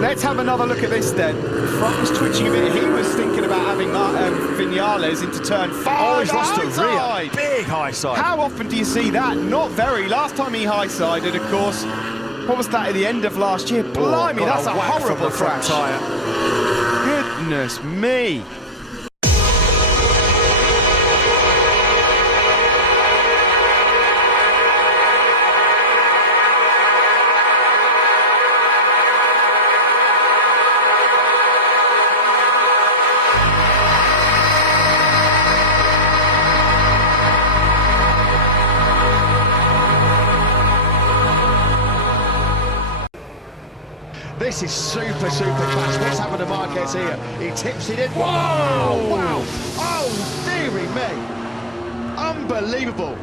Let's have another look at this then. The front was twitching a bit. He was thinking about having Vinales into turn 5. Oh, he's lost high a side. rear. Big high side. How often do you see that? Not very. Last time he high-sided, of course, what was that at the end of last year? Blimey, that's a horrible crash. Goodness me. This is super class. What's happened to Marquez here? He tips it in. Whoa! Wow! Oh, dearie me! Unbelievable!